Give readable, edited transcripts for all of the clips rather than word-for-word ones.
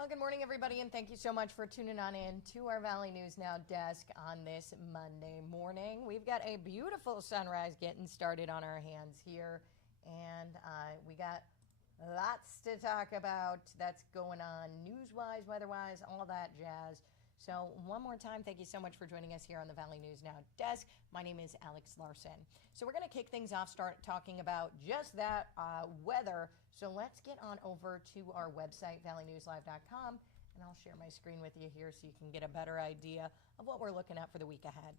Well, good morning, everybody, and thank you so much for tuning on in to our Valley News Now desk on this Monday morning. We've got a beautiful sunrise getting started on our hands here, and we got lots to talk about that's going on news-wise, weather-wise, all that jazz. So one more time, thank you so much for joining us here on the Valley News Now desk. My name is Alex Larson. So we're going to kick things off, start talking about just that weather. So let's get on over to our website, valleynewslive.com, and I'll share my screen with you here so you can get a better idea of what we're looking at for the week ahead.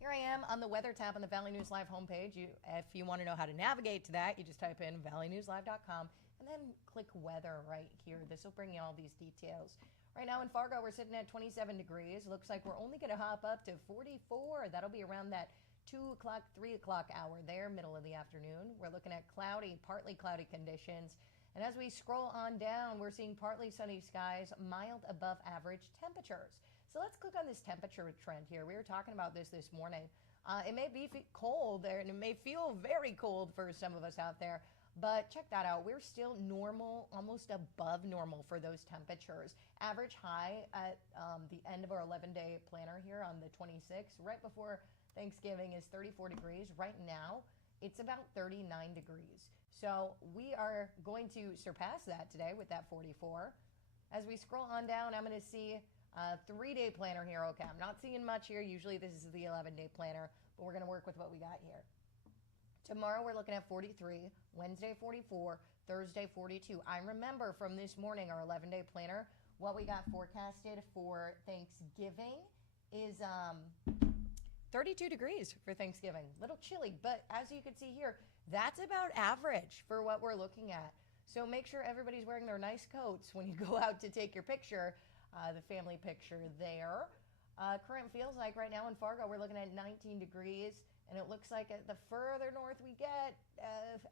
Here I am on the weather tab on the Valley News Live homepage. If you want to know how to navigate to that, you just type in valleynewslive.com and then click weather right here. This will bring you all these details. Right now in Fargo, we're sitting at 27 degrees. Looks like we're only going to hop up to 44. That'll be around that 2 o'clock, 3 o'clock hour there, middle of the afternoon. We're looking at cloudy, partly cloudy conditions. And as we scroll on down, we're seeing partly sunny skies, mild above average temperatures. So let's click on this temperature trend here. We were talking about this morning. It may be cold there, and it may feel very cold for some of us out there. But check that out. We're still normal, almost above normal for those temperatures. Average high at the end of our 11-day planner here on the 26th, right before Thanksgiving, is 34 degrees. Right now, it's about 39 degrees. So we are going to surpass that today with that 44. As we scroll on down, I'm going to see a 3-day planner here. Okay, I'm not seeing much here. Usually this is the 11-day planner, but we're going to work with what we got here. Tomorrow we're looking at 43, Wednesday 44, Thursday 42. I remember from this morning, our 11-day planner, what we got forecasted for Thanksgiving is 32 degrees for Thanksgiving. Little chilly, but as you can see here, that's about average for what we're looking at. So make sure everybody's wearing their nice coats when you go out to take your picture, the family picture there. Current feels like right now in Fargo, we're looking at 19 degrees. And it looks like the further north we get,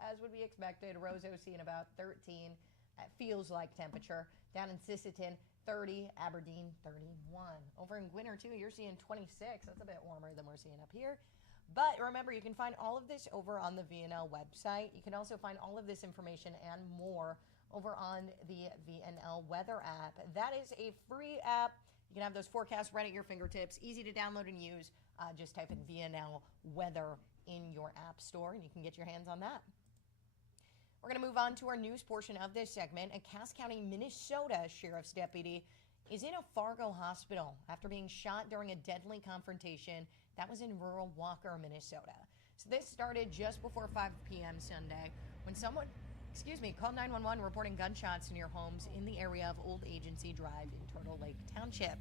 as would be expected, Roseau seeing about 13. That feels like temperature. Down in Sisseton, 30. Aberdeen, 31. Over in Gwinner, too, you're seeing 26. That's a bit warmer than we're seeing up here. But remember, you can find all of this over on the VNL website. You can also find all of this information and more over on the VNL weather app. That is a free app. You can have those forecasts right at your fingertips. Easy to download and use. Just type in VNL weather in your app store and you can get your hands on that. We're going to move on to our news portion of this segment. A Cass County, Minnesota sheriff's deputy is in a Fargo hospital after being shot during a deadly confrontation that was in rural Walker, Minnesota. So this started just before 5 p.m. Sunday when someone called 911 reporting gunshots near homes in the area of Old Agency Drive in Turtle Lake Township.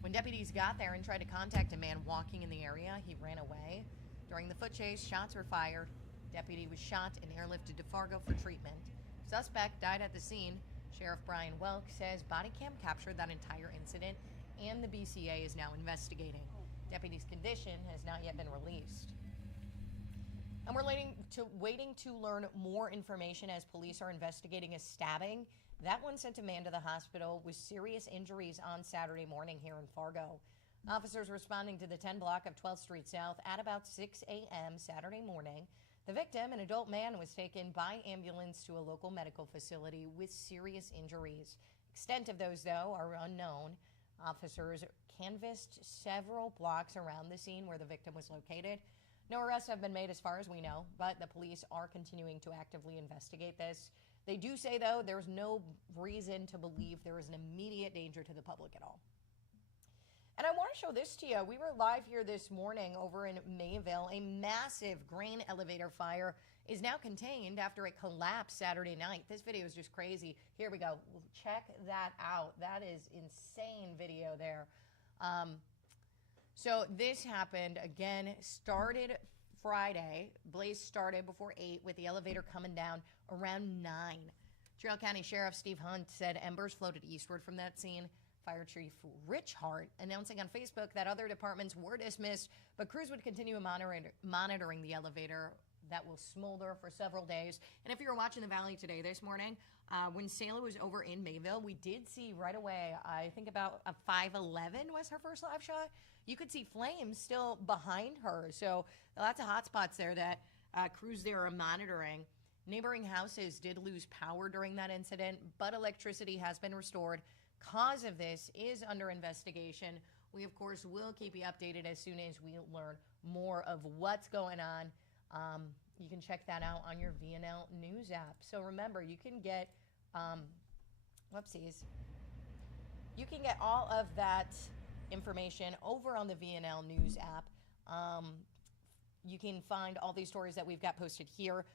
When deputies got there and tried to contact a man walking in the area, he ran away. During the foot chase, shots were fired. Deputy was shot and airlifted to Fargo for treatment. Suspect died at the scene. Sheriff Brian Welk says body cam captured that entire incident and the BCA is now investigating. Deputy's condition has not yet been released. And we're waiting to learn more information as police are investigating a stabbing. That one sent a man to the hospital with serious injuries on Saturday morning here in Fargo. Officers responding to the 10 block of 12th Street South at about 6 a.m. Saturday morning. The victim, an adult man, was taken by ambulance to a local medical facility with serious injuries. Extent of those, though, are unknown. Officers canvassed several blocks around the scene where the victim was located. No arrests have been made as far as we know, but the police are continuing to actively investigate this. They do say, though, there's no reason to believe there is an immediate danger to the public at all. And I want to show this to you. We were live here this morning over in Mayville. A massive grain elevator fire is now contained after it collapsed Saturday night. This video is just crazy. Here we go. We'll check that out. That is insane video there. So this happened, again, started Friday. Blaze started before 8 with the elevator coming down around 9. Trail County Sheriff Steve Hunt said embers floated eastward from that scene. Fire Chief Rich Hart announcing on Facebook that other departments were dismissed, but crews would continue monitoring the elevator that will smolder for several days. And if you were watching the Valley today this morning, when Sayla was over in Mayville, we did see right away, I think about a 511 was her first live shot. You could see flames still behind her. So lots of hot spots there that crews there are monitoring. Neighboring houses did lose power during that incident, but electricity has been restored. Cause of this is under investigation. We, of course, will keep you updated as soon as we learn more of what's going on. You can check that out on your VNL News app. So remember, you can get, you can get all of that information over on the VNL News app. You can find all these stories that we've got posted here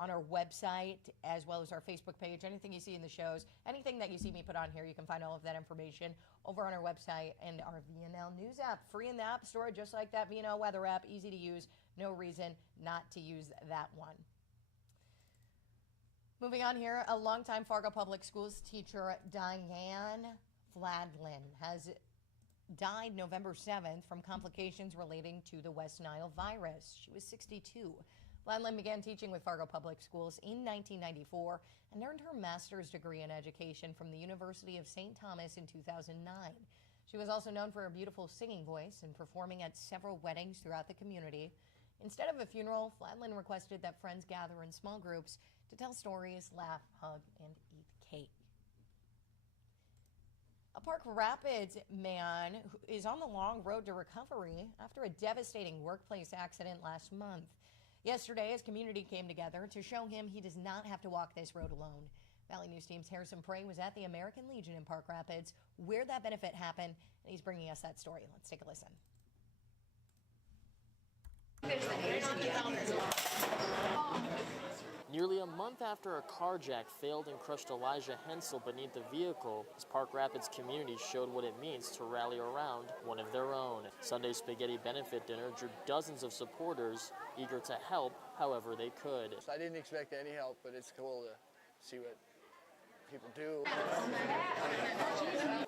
on our website, as well as our Facebook page. Anything you see in the shows, anything that you see me put on here, you can find all of that information over on our website and our VNL News app. Free in the App Store, just like that VNL Weather app. Easy to use. No reason not to use that one. Moving on here, a longtime Fargo Public Schools teacher, Diane Fladlin, has died November 7th from complications relating to the West Nile virus. She was 62. Fladlin began teaching with Fargo Public Schools in 1994 and earned her master's degree in education from the University of St. Thomas in 2009. She was also known for her beautiful singing voice and performing at several weddings throughout the community. Instead of a funeral, Fladlin requested that friends gather in small groups to tell stories, laugh, hug, and eat cake. A Park Rapids man who is on the long road to recovery after a devastating workplace accident last month. Yesterday, his community came together to show him he does not have to walk this road alone. Valley News Team's Harrison Prey was at the American Legion in Park Rapids, where that benefit happened, and he's bringing us that story. Let's take a listen. Nearly a month after a carjack failed and crushed Elijah Hensel beneath the vehicle, his Park Rapids community showed what it means to rally around one of their own. Sunday's Spaghetti Benefit Dinner drew dozens of supporters eager to help however they could. I didn't expect any help, but it's cool to see what people do.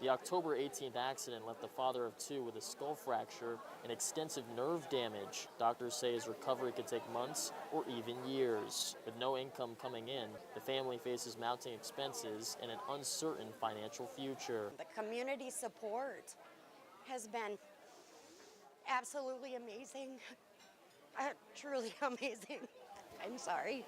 The October 18th accident left the father of two with a skull fracture and extensive nerve damage. Doctors say his recovery could take months or even years. With no income coming in, the family faces mounting expenses and an uncertain financial future. The community support has been absolutely amazing. Truly amazing. I'm sorry.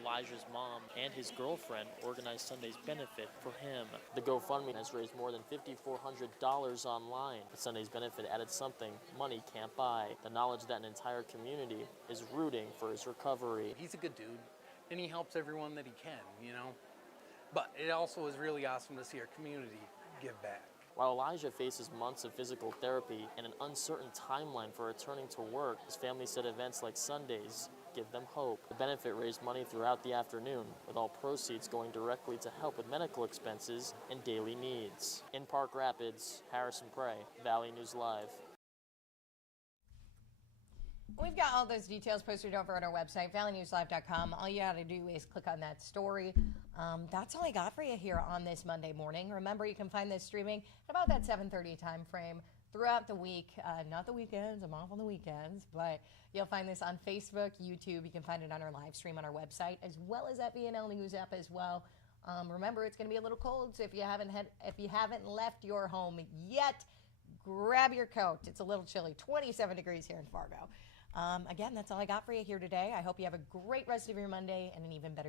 Elijah's mom and his girlfriend organized Sunday's benefit for him. The GoFundMe has raised more than $5,400 online. But Sunday's benefit added something money can't buy: the knowledge that an entire community is rooting for his recovery. He's a good dude, and he helps everyone that he can, you know? But it also is really awesome to see our community give back. While Elijah faces months of physical therapy and an uncertain timeline for returning to work, his family said events like Sundays give them hope. The benefit raised money throughout the afternoon, with all proceeds going directly to help with medical expenses and daily needs. In Park Rapids, Harrison Prey, Valley News Live. We've got all those details posted over on our website, valleynewslive.com. All you got to do is click on that story. That's all I got for you here on this Monday morning. Remember, you can find this streaming at about that 7:30 time frame throughout the week. Not the weekends. I'm off on the weekends. But you'll find this on Facebook, YouTube. You can find it on our live stream on our website, as well as that VNL News app as well. Remember, it's going to be a little cold, so if you haven't left your home yet, grab your coat. It's a little chilly. 27 degrees here in Fargo. Again, that's all I got for you here today. I hope you have a great rest of your Monday and an even better